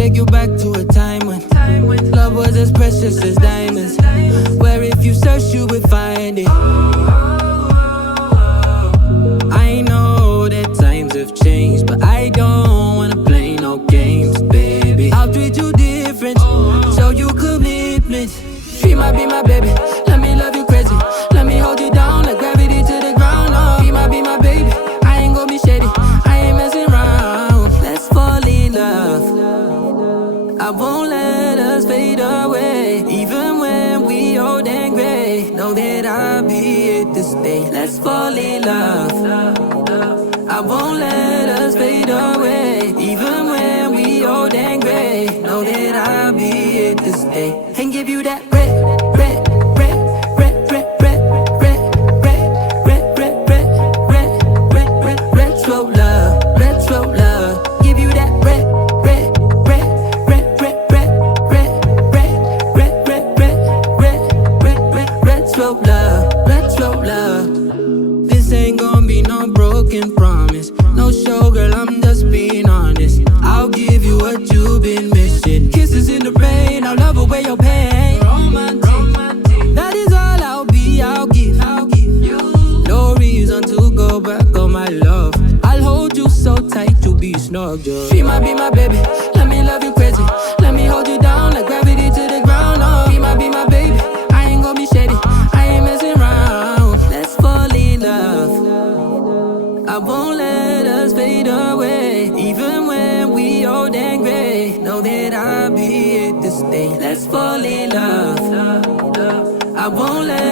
take you back to a time when love was as precious as diamonds, where if you search you would find it. I know that times have changed, but I don't wanna play no games, baby. I'll treat you different, show you commitment. She might be my baby, let me love you crazy. Let me hold you down like gravity to the ground. Oh, be my baby, I ain't gonna be shady, I ain't messing around. Let's fall in love, I won't let us fade away. Even when we old and gray, know that I'll be here to stay. Let's fall in love, I won't let us fade away. Even when we old and gray, know that I'll be here to stay. And give you that retro love. Give you that retro love. This ain't gonna be no broken promise, no show, girl, I'm just being honest. I'll give you what you've been missing. Kisses in the rain, I'll love away your pain. Romantic, that is all I'll be, I'll give you. No reason to go back on my love. I'll hold you so tight, you'll be snug, just. She might be my baby, let me love you crazy. Let me hold you down like gravity to the ground. Oh, be my baby, I ain't gonna be shady, I ain't messing around. Let's fall in love, I won't let us fade away. Even when we old and gray, know that I'll be here to stay. Let's fall in love, I won't let